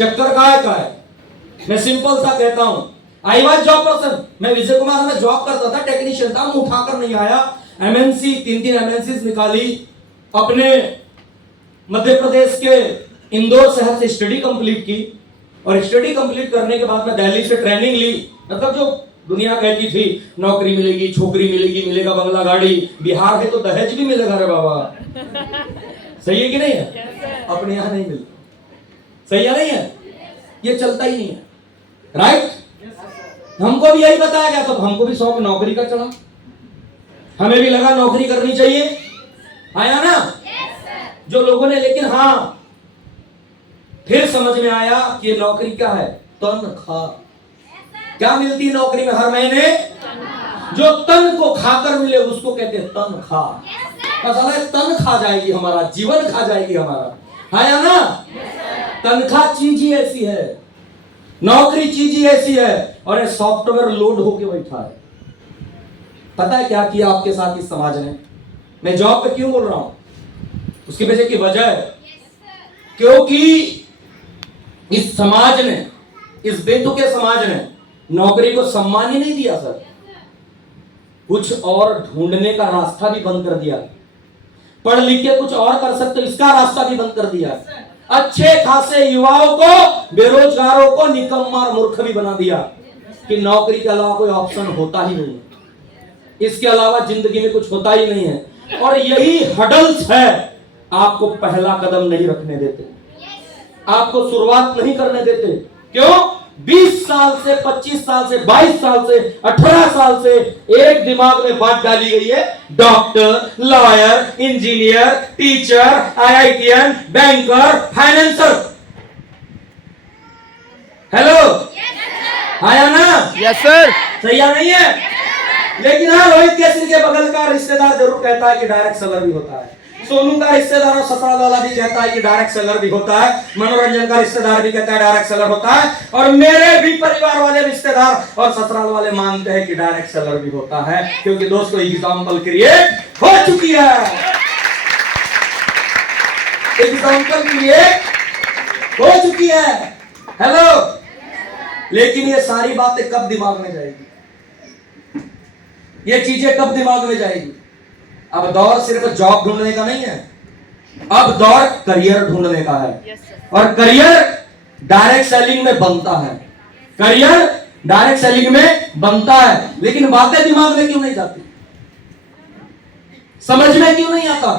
चक्कर का है। मैं सिंपल सा कहता हूं, आई वॉज जॉब पर्सन। मैं विजय कुमार में जॉब करता था, टेक्नीशियन था, मैं उठाकर नहीं आया। एमएनसी, तीन एमएनसी निकाली, अपने मध्य प्रदेश के इंदौर शहर से स्टडी कंप्लीट की, और स्टडी कंप्लीट करने के बाद मैं दिल्ली से ट्रेनिंग ली। मतलब जो दुनिया कहती थी नौकरी मिलेगी, छोकरी मिलेगी, मिलेगा बंगला गाड़ी, बिहार है तो दहेज भी मिलेगा रे बाबा। सही है कि नहीं है? अपने यहां नहीं मिलता। सही है नहीं है? ये चलता ही नहीं है, राइट? हमको भी यही बताया गया, तो हमको भी शौक नौकरी का चढ़ा, हमें भी लगा नौकरी करनी चाहिए, आया ना? जो लोगों ने, लेकिन हाँ फिर समझ में आया कि नौकरी क्या है, तनख्वाह। क्या मिलती है नौकरी में हर महीने? जो तन को खाकर मिले उसको कहते हैं तनख्वाह। पता तन खा जाएगी हमारा, जीवन खा जाएगी हमारा, आया ना? तनख्वाह चीज ही ऐसी है, नौकरी चीज ही ऐसी है, और ये सॉफ्टवेयर लोड होके बैठा है। पता है क्या किया आपके साथ इस समाज ने? मैं जॉब पे क्यों बोल रहा हूं, उसके पीछे की वजह है, क्योंकि इस समाज ने, इस बेतुके समाज ने नौकरी को सम्मान ही नहीं दिया सर, कुछ और ढूंढने का रास्ता भी बंद कर दिया। पढ़ लिख के कुछ और कर सकते, इसका रास्ता भी बंद कर दिया। अच्छे खासे युवाओं को, बेरोजगारों को निकम्मा और मूर्ख भी बना दिया कि नौकरी के अलावा कोई ऑप्शन होता ही नहीं है, इसके अलावा जिंदगी में कुछ होता ही नहीं है। और यही हडल्स है, आपको पहला कदम नहीं रखने देते, आपको शुरुआत नहीं करने देते। क्यों? 20 साल से, 25 साल से, 22 साल से, 18 साल से एक दिमाग में बात डाली गई है, doctor, lawyer, engineer, teacher, IITian, banker, financer. Hello, आया ना? Yes sir. सही है नहीं है? लेकिन हाँ, रोहित केसरी के बगल का रिश्तेदार जरूर कहता है कि डायरेक्ट सेलर भी होता है, सोनू का रिश्तेदार और ससुराल वाला भी कहता है कि डायरेक्ट सेलर भी होता है, मनोरंजन का रिश्तेदार भी कहता है डायरेक्ट सेलर होता है, और मेरे भी परिवार वाले रिश्तेदार और ससुराल वाले मानते हैं कि डायरेक्ट सेलर भी होता है, क्योंकि दोस्तों एग्जाम्पल क्रिएट हो चुकी है, एग्जाम्पल क्रिएट हो चुकी है। हेलो, लेकिन ये सारी बातें कब दिमाग में जाएगी, ये चीजें कब दिमाग में जाएगी? अब दौर सिर्फ जॉब ढूंढने का नहीं है, अब दौर करियर ढूंढने का है। और करियर डायरेक्ट सेलिंग में बनता है, करियर डायरेक्ट सेलिंग में बनता है। लेकिन बातें दिमाग में क्यों नहीं जाती, समझ में क्यों नहीं आता?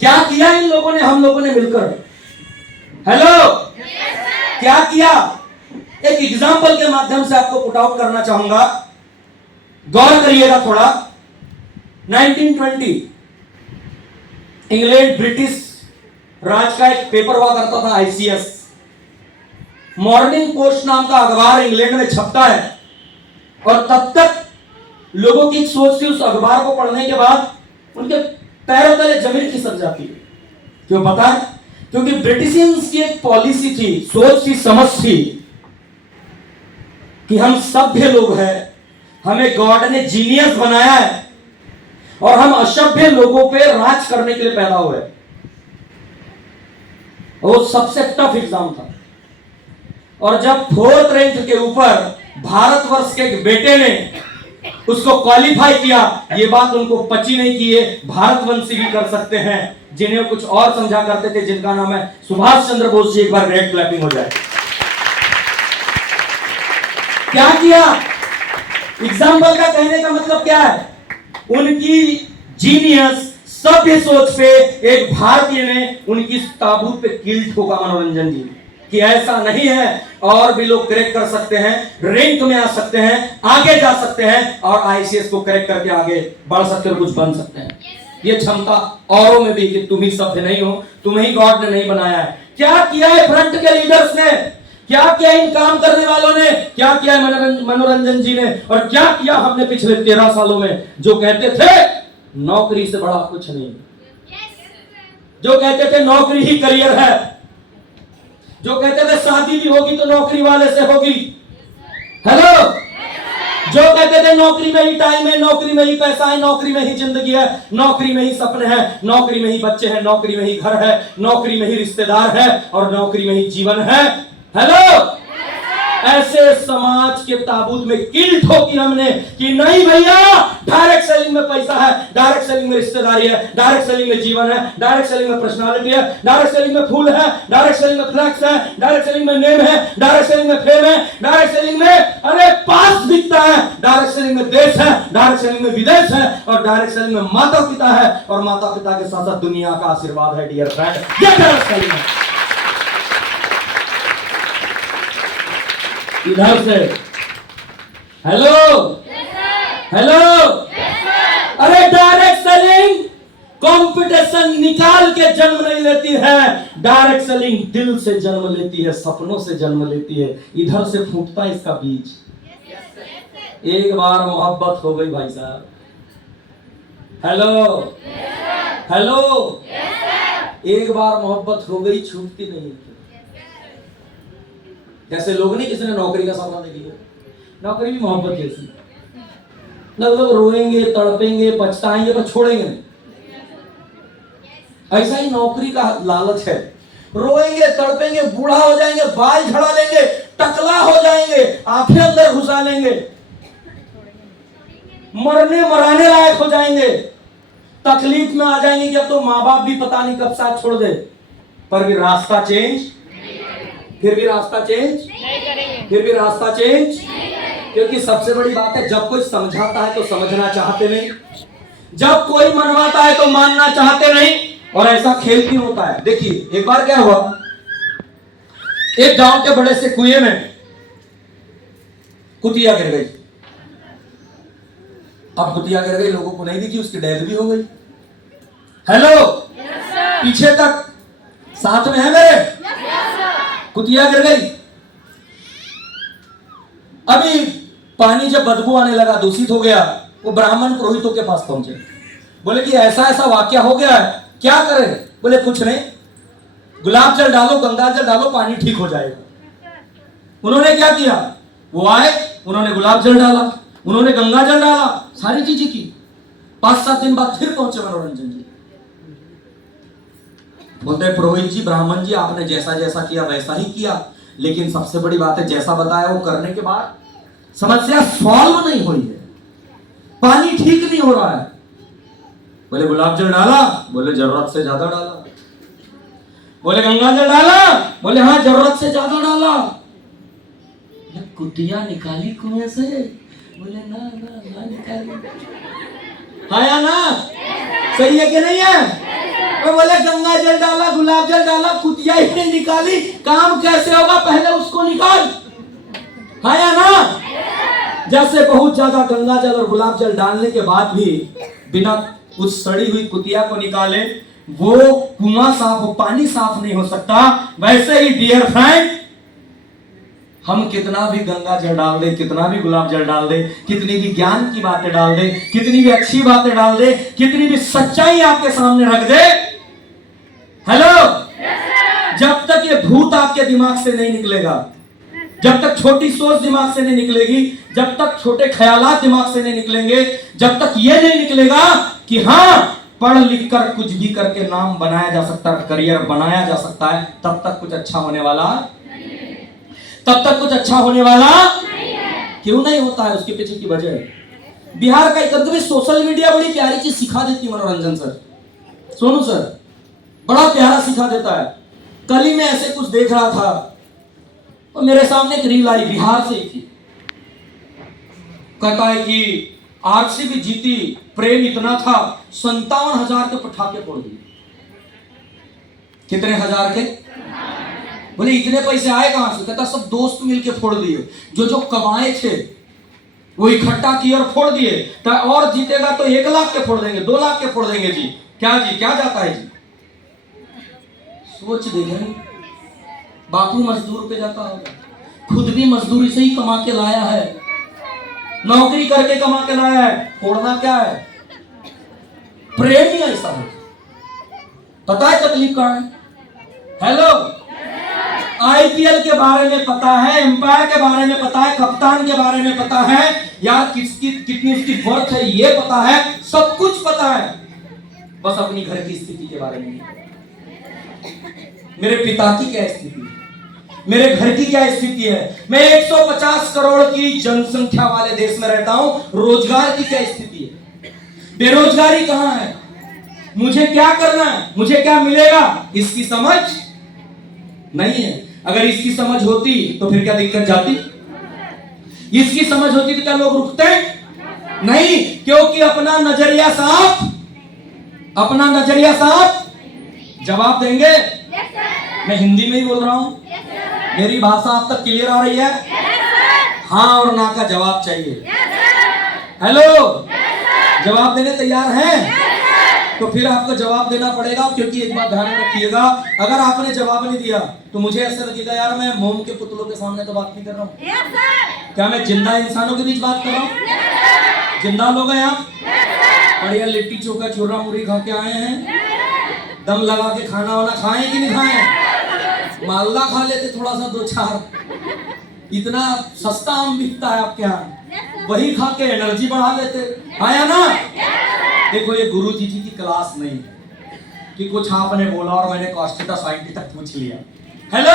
क्या किया इन लोगों ने, हम लोगों ने मिलकर? हेलो, क्या किया? एक एग्जाम्पल के माध्यम से आपको पुट आउट करना चाहूंगा, गौर करिएगा थोड़ा। 1920 इंग्लैंड, ब्रिटिश राज का एक पेपर हुआ करता था, आईसीएस। मॉर्निंग पोस्ट नाम का अखबार इंग्लैंड में छपता है, और तब तक लोगों की सोच थी, उस अखबार को पढ़ने के बाद उनके पैरों तले जमीन खिसक जाती है। क्यों पता है? क्योंकि ब्रिटिशियंस की एक पॉलिसी थी, सोच थी, समझ थी कि हम सभ्य लोग हैं, हमें गॉड ने जीनियस बनाया है, और हम असभ्य लोगों पे राज करने के लिए पैदा हुए। वो सबसे टफ एग्जाम था, और जब 4th रैंक के ऊपर भारतवर्ष के एक बेटे ने उसको क्वालिफाई किया, ये बात उनको पची नहीं कि ये भारतवंशी भी कर सकते हैं, जिन्हें कुछ और समझा करते थे, जिनका नाम है सुभाष चंद्र बोस जी। एक बार ग्रेट क्लैपिंग हो जाए। क्या किया? एग्जाम्पल का कहने का मतलब क्या है? उनकी जीनियस सभ्य सोच पे एक भारतीय ने उनकी ताबूत पे कील ठोका, मनोरंजन जी, कि ऐसा नहीं है, और भी लोग क्रैक कर सकते हैं, रैंक में आ सकते हैं, आगे जा सकते हैं, और आईसीएस को क्रैक करके आगे बढ़ सकते हैं, कुछ बन सकते हैं। ये क्षमता औरों में भी, कि तुम ही सभ्य नहीं हो, तुम्हें ही गॉड ने नहीं बनाया है। क्या किया है फ्रंट के लीडर्स ने, क्या किया इन काम करने वालों ने, क्या किया मनोरंजन जी ने, और क्या किया हमने पिछले 13 सालों में? जो कहते थे नौकरी से बड़ा कुछ नहीं, जो कहते थे नौकरी ही करियर है, जो कहते थे शादी भी होगी तो नौकरी वाले से होगी, हेलो, जो कहते थे नौकरी में ही टाइम है, नौकरी में ही पैसा है, नौकरी में ही जिंदगी है, नौकरी में ही सपने हैं, नौकरी में ही बच्चे हैं, नौकरी में ही घर है, नौकरी में ही रिश्तेदार है और नौकरी में ही जीवन है। हेलो, ऐसे समाज के ताबूत में किल ठोकी हमने कि नहीं भैया, डायरेक्ट सेलिंग में पैसा है, डायरेक्ट सेलिंग में रिश्तेदारी है, डायरेक्ट सेलिंग में जीवन है, डायरेक्ट सेलिंग में पर्सनालिटी है, डायरेक्ट सेलिंग में फूल है, डायरेक्ट सेलिंग में फ्लैक्स है, डायरेक्ट सेलिंग में नेम है, डायरेक्ट सेलिंग में फेम है, डायरेक्ट सेलिंग में अरे पास बिकता है, डायरेक्ट सेलिंग में देश है, डायरेक्ट सेलिंग में विदेश है और डायरेक्ट सेलिंग में माता पिता है और माता पिता के साथ साथ दुनिया का आशीर्वाद है। डियर फ्रेंड, ये डायरेक्ट सेलिंग है। इधर से हेलो, हेलो, अरे डायरेक्ट सेलिंग कंपटीशन निकाल के जन्म नहीं लेती है, डायरेक्ट सेलिंग दिल से जन्म लेती है, सपनों से जन्म लेती है। इधर से फूटता है इसका बीज। एक बार मोहब्बत हो गई भाई साहब, हेलो, हेलो, एक बार मोहब्बत हो गई छूटती नहीं। जैसे लोग नहीं, किसी ने नौकरी का सपना देख लिया, नौकरी भी मोहब्बत जैसी, लगभग रोएंगे, तड़पेंगे, पछताएंगे पर छोड़ेंगे नहीं। ऐसा ही नौकरी का लालच है, रोएंगे, तड़पेंगे, बूढ़ा हो जाएंगे, बाल झड़ा लेंगे, टकला हो जाएंगे, आंखें अंदर घुसा लेंगे, मरने मराने लायक हो जाएंगे, तकलीफ में आ जाएंगे कि अब तो माँ बाप भी पता नहीं कब साथ छोड़ दे, पर भी रास्ता चेंज, फिर भी रास्ता चेंज नहीं करेंगे, फिर भी रास्ता चेंज। क्योंकि सबसे बड़ी बात है, जब कोई समझाता है तो समझना चाहते नहीं, जब कोई मनवाता है तो मानना चाहते नहीं। और ऐसा खेल क्यों होता है? देखिए एक बार क्या हुआ, एक गांव के बड़े से कुएं में कुतिया गिर गई। अब कुतिया गिर गई, लोगों को नहीं दिखी, उसकी डेथ भी हो गई। हेलो, पीछे तक साथ में है मेरे? कुतिया गिर गई। अभी पानी जब बदबू आने लगा, दूषित हो गया, वो ब्राह्मण पुरोहितों के पास पहुंचे, बोले कि ऐसा ऐसा वाकया हो गया है, क्या करें? बोले कुछ नहीं, गुलाब जल डालो, गंगा जल डालो, पानी ठीक हो जाएगा। उन्होंने क्या किया? वो आए, उन्होंने गुलाब जल डाला, उन्होंने गंगा जल डाला, सारी चीजें की। 5-7 दिन बाद फिर पहुंचे मनोरंजन जी, बोलते पुरोहित जी, ब्राह्मण जी, आपने जैसा जैसा किया वैसा ही किया, लेकिन सबसे बड़ी बात है जैसा बताया वो करने के बाद समस्या सॉल्व नहीं हुई है, पानी ठीक नहीं हो रहा है। बोले गुलाब जल डाला? बोले जरूरत से ज्यादा डाला। बोले गंगा जल डाला? बोले हाँ जरूरत से ज्यादा डाला। कुतिया निकाली कुएं से? बोले ना ना ना निकाली। हाँ या ना? सही है कि नहीं है? बोले गंगा जल डाला, गुलाब जल डाला, कुतिया ही नहीं निकाली, काम कैसे होगा? पहले उसको निकाल। हाँ या ना? जैसे बहुत ज्यादा गंगा जल और गुलाब जल डालने के बाद भी बिना उस सड़ी हुई कुतिया को निकाले वो कुआं साफ, वो पानी साफ नहीं हो सकता, वैसे ही डियर फ्रेंड, हम कितना भी गंगा जल डाल दे, कितना भी गुलाब जल डाल दे, कितनी भी ज्ञान की बातें डाल दे, कितनी भी अच्छी बातें डाल दे, कितनी भी सच्चाई आपके सामने रख दे, हेलो, जब तक ये भूत आपके दिमाग से नहीं निकलेगा, जब तक छोटी सोच दिमाग से नहीं निकलेगी, जब तक छोटे ख्यालात दिमाग से नहीं निकलेंगे, जब तक ये नहीं निकलेगा कि हाँ पढ़ लिख कर कुछ भी करके नाम बनाया जा सकता है, करियर बनाया जा सकता है, तब तक कुछ अच्छा होने वाला, तब तक कुछ अच्छा होने वाला क्यों नहीं होता है? उसके पीछे की वजह है बिहार का कभी सोशल मीडिया बड़ी प्यारी चीज सिखा देती है मनोरंजन सर, सोनू सर बड़ा प्यारा सिखा देता है। कल ही मैं ऐसे कुछ देख रहा था और मेरे सामने एक रील आई, बिहार से ही थी, कहता है कि आरसीबी जीती, प्रेम इतना था 57,000 के पटाखे फोड़ दिए। कितने हजार के? बोले इतने पैसे आए कहां से? कहता सब दोस्त मिलके फोड़ दिए, जो जो कमाए थे वो इकट्ठा किए और फोड़ दिए, तो और जीतेगा तो 1 लाख के फोड़ देंगे, 2 लाख के फोड़ देंगे जी। क्या जी, क्या जाता है जी? सोच देखें, बापू मजदूर पे जाता होगा, खुद भी मजदूरी से ही कमा के लाया है, नौकरी करके कमा के लाया है, फोड़ना क्या है? प्रेम ही ऐसा है। पता है तकलीफ कहां है? हेलो, आई आईपीएल के बारे में पता है, एम्पायर के बारे में पता है, कप्तान के बारे में पता है, यार किसकी कितनी उसकी वर्थ है ये पता है, सब कुछ पता है, बस अपनी घर की स्थिति के बारे में नहीं। मेरे पिता की क्या स्थिति है, मेरे घर की क्या स्थिति है, मैं 150 करोड़ की जनसंख्या वाले देश में रहता हूं, रोजगार की क्या स्थिति है, बेरोजगारी कहां है, मुझे क्या करना है, मुझे क्या मिलेगा, इसकी समझ नहीं है। अगर इसकी समझ होती तो फिर क्या दिक्कत जाती, इसकी समझ होती तो क्या लोग रुकते नहीं, क्योंकि अपना नजरिया साफ, अपना नजरिया साफ। जवाब देंगे? मैं हिंदी में ही बोल रहा हूं, मेरी भाषा आप तक क्लियर आ रही है? हाँ और ना का जवाब चाहिए। हेलो, जवाब देने तैयार हैं? तो फिर आपको जवाब देना पड़ेगा, क्योंकि एक बात ध्यान में रखिएगा, अगर आपने जवाब नहीं दिया तो मुझे ऐसा लगेगा यार मैं मोम के पुतलों के सामने तो बात नहीं कर रहा हूँ, क्या मैं जिंदा इंसानों के बीच बात कर रहा हूँ? जिंदा लोग हैं आप, बढ़िया लिट्टी चोखा चूरमा मुरई खा के आए हैं, दम लगा के खाना वाना खाएं कि नहीं खाएं? मालदा खा लेते थोड़ा सा 2-4, इतना सस्ता आम बिकता है आपके यहाँ, वही खा के एनर्जी बढ़ा लेते, आया ना? देखो ये गुरु जी की क्लास नहीं है कि कुछ आपने बोला और मैंने कॉस्टिटा साइंटिस्ट तक पूछ लिया। हेलो,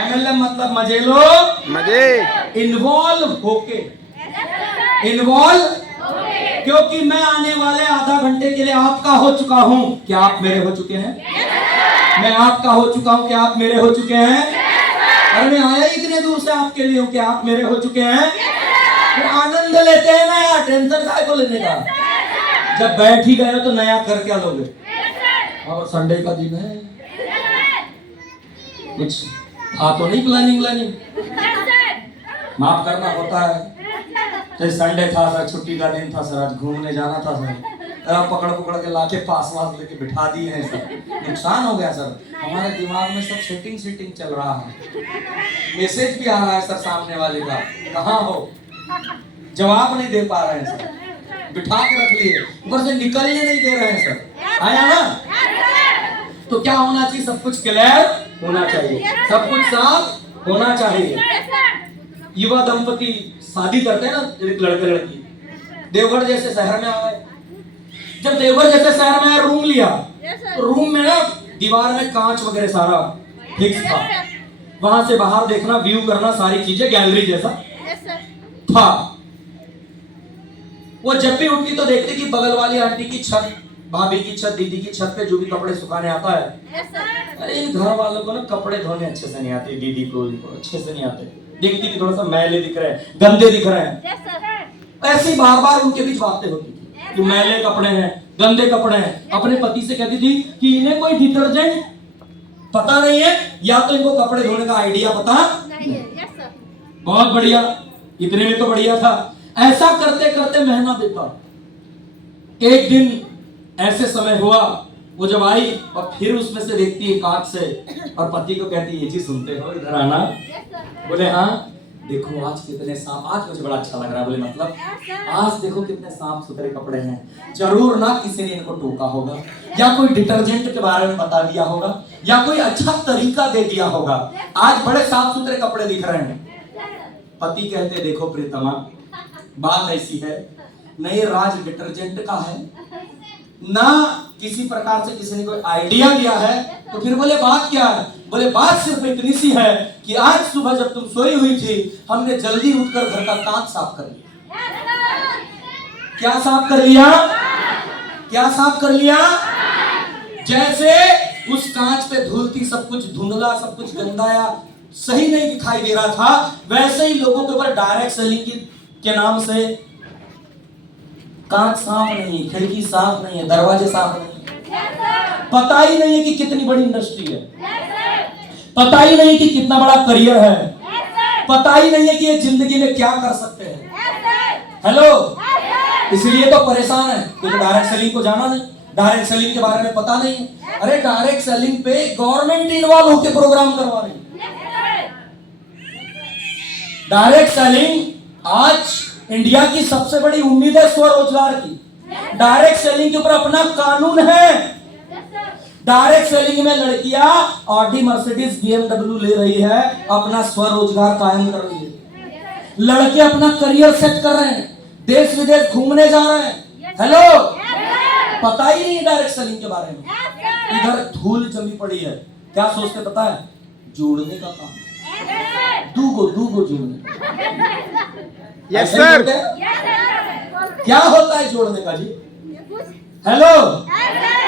एमएलएम मतलब मजे लो, मजे इन्वॉल्व होके, इन्वॉल्व, क्योंकि मैं आने वाले आधा घंटे के लिए आपका हो चुका हूं, क्या आप मेरे हो चुके हैं? मैं आपका हो चुका हूं, क्या आप मेरे हो चुके हैं? अरे मैं आया इतने दूर से आपके लिए हूं, क्या आप मेरे हो चुके हैं? तो आनंद लेते हैं ना यार, टेंशन काय को लेने का, जब बैठ ही गए तो नया कर क्या लोगे? और संडे का दिन है, कुछ था तो नहीं प्लानिंग व्लानिंग, माफ करना होता है। तो संडे था सर, छुट्टी का दिन था सर, आज घूमने जाना था सर, पकड़ पकड़ के लाके पास वास लेके बिठा दिए हैं सर, नुकसान हो गया सर, हमारे दिमाग में सब सेटिंग चल रहा है, मैसेज भी आ रहा है सर सामने वाले का, कहाँ हो, जवाब नहीं दे पा रहे हैं सर, बिठा के रख लिए, ऊपर से निकलने नहीं दे रहे हैं सर, आया ना? तो क्या होना चाहिए, सब कुछ क्लियर होना चाहिए, सब कुछ साफ होना चाहिए। युवा दंपति शादी करते हैं ना, एक लड़के लड़की, देवघर जैसे शहर में आ गए, जब देवघर जैसे शहर में रूम लिया तो रूम में ना दीवार में कांच वगैरह सारा फिक्स था, वहां से बाहर देखना, व्यू करना, सारी चीजें गैलरी जैसा था। वो जब भी उठती तो देखती कि बगल वाली आंटी की छत, भाभी की छत, दीदी की छत पे जो भी कपड़े सुखाने आता है, अरे इन घर वालों को ना कपड़े धोने अच्छे से नहीं आते, दीदी को अच्छे से नहीं आते, देखती कि थोड़ा सा मैले दिख रहे हैं, गंदे दिख रहे हैं, ऐसे बार बार उनके बीच बातें होती थी कि मैले कपड़े हैं, गंदे कपड़े हैं। अपने पति से कहती थी कि इन्हें कोई डिटर्जेंट पता नहीं है, या तो इनको कपड़े धोने का आइडिया पता नहीं है। बहुत बढ़िया, इतने में तो बढ़िया था। ऐसा करते करते महीना बीता, एक दिन ऐसे समय हुआ, वो जब आई और फिर उसमें से देखती है कांच से, और पति को कहती है ये चीज सुनते हो, इधर आना। बोले हाँ, देखो आज कितने साफ, आज मुझे बड़ा अच्छा लग रहा है। बोले मतलब, आज देखो कितने साफ सुथरे कपड़े हैं, जरूर ना किसी ने इनको टोका होगा, या कोई डिटर्जेंट के बारे में बता दिया होगा, या कोई अच्छा तरीका दे दिया होगा, आज बड़े साफ सुथरे कपड़े दिख रहे हैं। पति कहते देखो प्रीतमा, बात ऐसी है, नहीं राज डिटर्जेंट का है, ना किसी प्रकार से किसी ने कोई आइडिया दिया है, तो फिर बोले बात क्या है? बोले बात सिर्फ इतनी सी है कि आज सुबह जब तुम सोई हुई थी, हमने जल्दी उठकर घर का कांच साफ कर लिया। क्या साफ कर लिया? क्या साफ कर लिया? जैसे उस कांच पे धूल थी, सब कुछ धुंधला, सब कुछ गंदा या सही नहीं दिखाई दे रहा था, वैसे ही लोगों के ऊपर डायरेक्ट सेलिंग के नाम से कांच साफ नहीं, खिड़की साफ नहीं है, दरवाजे साफ नहीं, पता ही नहीं है कि कितनी बड़ी इंडस्ट्री है, पता ही नहीं कि कितना बड़ा करियर है, पता ही नहीं है कि ये जिंदगी में क्या कर सकते हैं। हेलो, इसलिए तो परेशान है, क्योंकि डायरेक्ट सेलिंग को जाना नहीं, डायरेक्ट सेलिंग के बारे में पता नहीं। अरे डायरेक्ट सेलिंग पे गवर्नमेंट इन्वॉल्व होकर प्रोग्राम करवा रही है। डायरेक्ट सेलिंग आज इंडिया की सबसे बड़ी उम्मीद है स्वरोजगार की। डायरेक्ट सेलिंग के ऊपर अपना कानून है, डायरेक्ट सेलिंग में लड़कियां ऑडी, मर्सिडीज, BMW ले रही है, अपना स्वरोजगार कायम कर रही है। लड़के अपना करियर सेट कर रहे हैं, देश विदेश घूमने जा रहे हैं। हेलो, पता ही नहीं डायरेक्ट सेलिंग के बारे में। इधर धूल जमी पड़ी है, क्या सोचते पता है? जोड़ने का काम, दूगो जोड़ने। Yes sir. क्या होता है जोड़ने का जी? हेलो,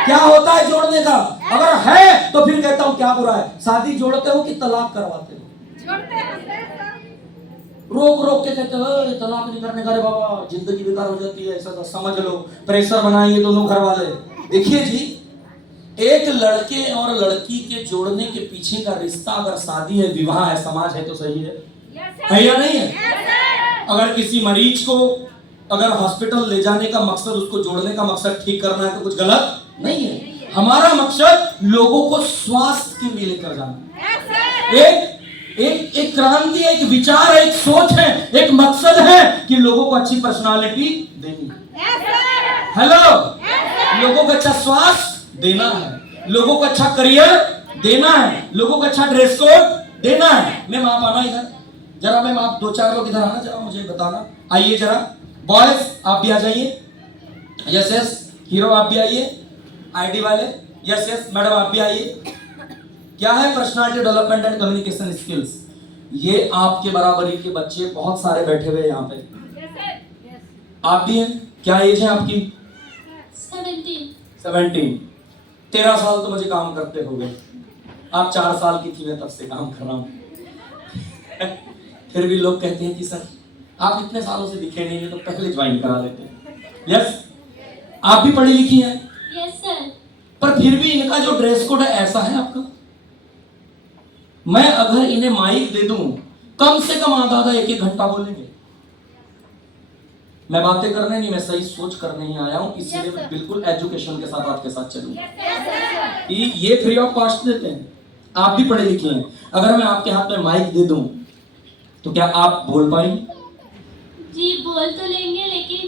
क्या होता है जोड़ने का? अगर है तो फिर कहता हूं क्या बुरा है? शादी जोड़ते हो कि तलाक करवाते हो? रोक रोक के कहते हो तलाक नहीं करने का रे बाबा, जिंदगी बेकार हो जाती है, ऐसा समझ लो, प्रेशर बनाएंगे दोनों घर वाले। देखिए जी, एक लड़के और लड़की के जोड़ने के पीछे का रिश्ता अगर शादी है, विवाह है, समाज है तो सही है या नहीं है? अगर किसी मरीज को अगर हॉस्पिटल ले जाने का मकसद, उसको जोड़ने का मकसद ठीक करना है तो कुछ गलत नहीं है। हमारा मकसद लोगों को स्वास्थ्य के लिए लेकर जाना। एक क्रांति, एक विचार, एक सोच है, एक मकसद है कि लोगों को अच्छी पर्सनालिटी देनी है। हेलो, लोगों को अच्छा स्वास्थ्य देना है, लोगों को अच्छा करियर देना है, लोगों को अच्छा ड्रेस कोड देना है। मैम आप आना इधर जरा, मैम आप 2-4 लोग इधर आना जरा, मुझे बताना। आइए जरा, बॉयज आप भी आ जाइए। यस यस, हीरो आप भी आइए, आईडी वाले। यस यस, मैडम आप भी आइए। क्या है personality development and communication skills? ये आपके बराबरी के बच्चे बहुत सारे बैठे हुए यहाँ पे। आप भी हैं? क्या एज है आपकी? 17। 13 साल तो मुझे काम करते हो गए, आप 4 साल की थी, मैं तब से काम कर रहा हूँ। फिर भी लोग कहते हैं कि सर आप इतने सालों से दिखे नहीं है तो पहले ज्वाइन करा लेते हैं। यस, आप भी पढ़ी लिखी हैं? Yes sir. पर फिर भी इनका जो ड्रेस कोड है ऐसा है आपका। मैं अगर इन्हें माइक दे दूं, कम से कम आधा 1-1 घंटा बोलेंगे। मैं बातें करने नहीं, मैं सही सोच करने ही आया हूं, इसलिए मैं बिल्कुल एजुकेशन के साथ आपके साथ चलूंगा। ये फ्री ऑफ कॉस्ट देते हैं, आप भी पढ़े लिखे हैं। अगर मैं आपके हाथ में माइक दे दूं तो क्या आप बोल पाएंगे? जी बोल तो लेंगे, लेकिन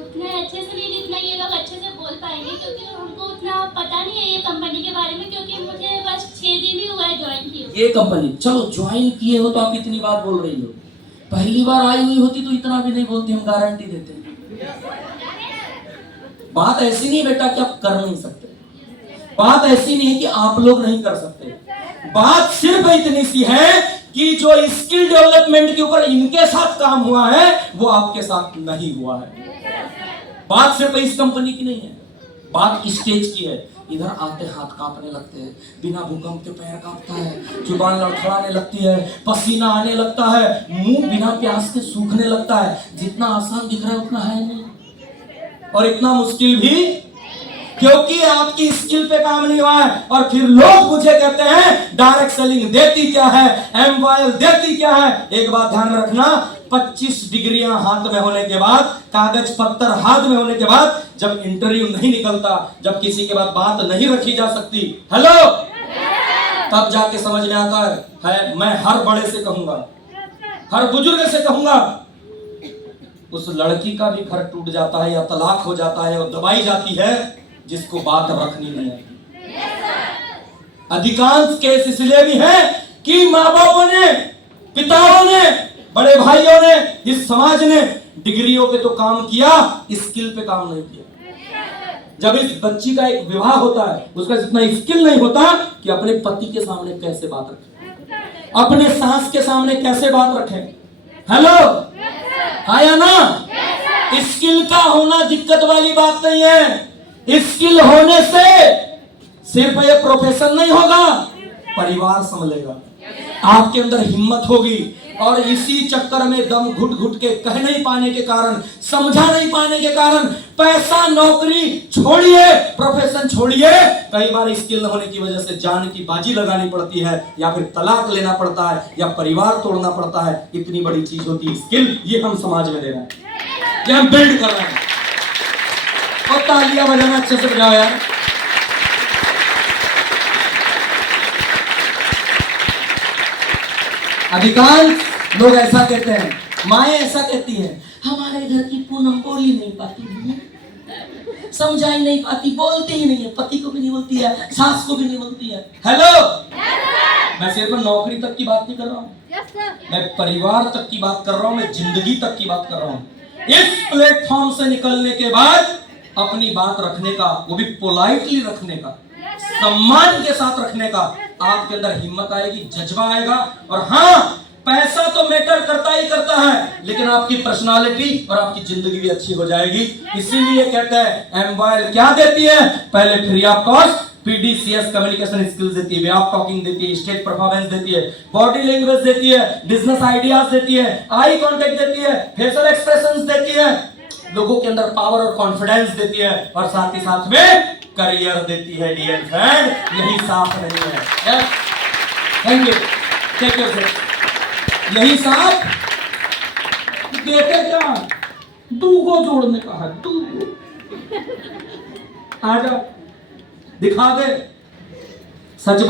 उतने अच्छे से नहीं जितना ये लोग अच्छे से बोल पाएंगे, क्योंकि हमको उतना पता नहीं है ये कंपनी के बारे में, क्योंकि मुझे बस 6 दिन ही हुआ है ज्वाइन किए। ये कंपनी, चलो ज्वाइन किए हो तो आप इतनी बात बोल रही हो, पहली बार आई हुई होती तो इतना भी नहीं बोलती, हम गारंटी देते हैं। बात ऐसी नहीं बेटा कि आप कर नहीं सकते, बात ऐसी नहीं है कि आप लोग नहीं कर सकते, बात सिर्फ इतनी सी है कि जो स्किल डेवलपमेंट के ऊपर इनके साथ काम हुआ है वो आपके साथ नहीं हुआ है। बात सिर्फ इस कंपनी की नहीं है, बात स्टेज की है। इधर आते हाथ कांपने लगते हैं, बिना भूकंप के पैर कांपता है, जुबान लड़खड़ाने लगती है, पसीना आने लगता है, मुंह बिना प्यास के सूखने लगता है। जितना आसान दिख रहा है उतना है नहीं, और इतना मुश्किल भी, क्योंकि आपकी स्किल पे काम नहीं हुआ है। और फिर लोग मुझे कहते हैं डायरेक्ट सेलिंग देती क्या है, MYL देती क्या है। एक बात ध्यान में रखना, 25 डिग्रियां हाथ में होने के बाद, कागज पत्तर हाथ में होने के बाद, जब इंटरव्यू नहीं निकलता, जब किसी के बाद बात नहीं रखी जा सकती, हेलो, तब जाके समझ में आता है। मैं हर बड़े से कहूंगा, हर बुजुर्ग से कहूंगा, उस लड़की का भी घर टूट जाता है या तलाक हो जाता है और दबाई जाती है जिसको बात रखनी नहीं है। अधिकांश केस इसलिए भी है कि माँ बापों ने, पिताओं ने, बड़े भाइयों ने, इस समाज ने डिग्रियों पे तो काम किया, स्किल पे काम नहीं किया। जब इस बच्ची का एक विवाह होता है, उसका इतना स्किल नहीं होता कि अपने पति के सामने कैसे बात रखें, अपने सास के सामने कैसे बात रखें। हेलो, आया ना? स्किल का होना दिक्कत वाली बात नहीं है। स्किल होने से सिर्फ ये प्रोफेशन नहीं होगा, परिवार संभलेगा, आपके अंदर हिम्मत होगी। और इसी चक्कर में दम घुट घुट के कह नहीं पाने के कारण, समझा नहीं पाने के कारण, पैसा नौकरी छोड़िए, प्रोफेशन छोड़िए, कई बार स्किल न होने की वजह से जान की बाजी लगानी पड़ती है, या फिर तलाक लेना पड़ता है, या परिवार तोड़ना पड़ता है। इतनी बड़ी चीज होती है स्किल, ये हम समाज में दे रहे हैं, ये हम बिल्ड कर रहे हैं। और तालियां बजाना अच्छे से बजाओ यार। अधिकांश लोग ऐसा कहते हैं, माएं ऐसा कहती हैं, हमारे घर की पूनम बोल ही नहीं पाती है, समझा ही नहीं पाती, बोलती ही नहीं है, पति को भी नहीं बोलती है, सास को भी नहीं बोलती है। हेलो, मैं सिर्फ नौकरी तक की बात नहीं कर रहा हूँ, मैं परिवार तक की बात कर रहा हूँ, मैं जिंदगी तक की बात कर रहा हूँ। इस प्लेटफॉर्म से निकलने के बाद अपनी बात रखने का, वो भी पोलाइटली रखने का, सम्मान के साथ रखने का आपके अंदर हिम्मत आएगी, जज्बा आएगा। और हाँ, पैसा तो मैटर करता ही करता है, लेकिन आपकी पर्सनालिटी और आपकी जिंदगी भी अच्छी हो जाएगी। इसीलिए कहते हैं एमवाइल क्या देती है, पहले free of cost PDCS communication skills देती है, वे ऑफ टॉकिंग देती है, स्टेज परफॉर्मेंस देती है, बॉडी लैंग्वेज देती है, बिजनेस आइडियाज देती है, आई कांटेक्ट देती है, फेशियल एक्सप्रेशंस देती है, लोगों के अंदर पावर और कॉन्फिडेंस देती है, और साथ ही साथ में करियर देती है। डियर फ्रेंड, यही साफ नहीं है? Yes, thank you, take care. यही साफ देखे क्या, दूगो जोड़ने का है, दूगो। आ जाओ, दिखा दे, सच बोल।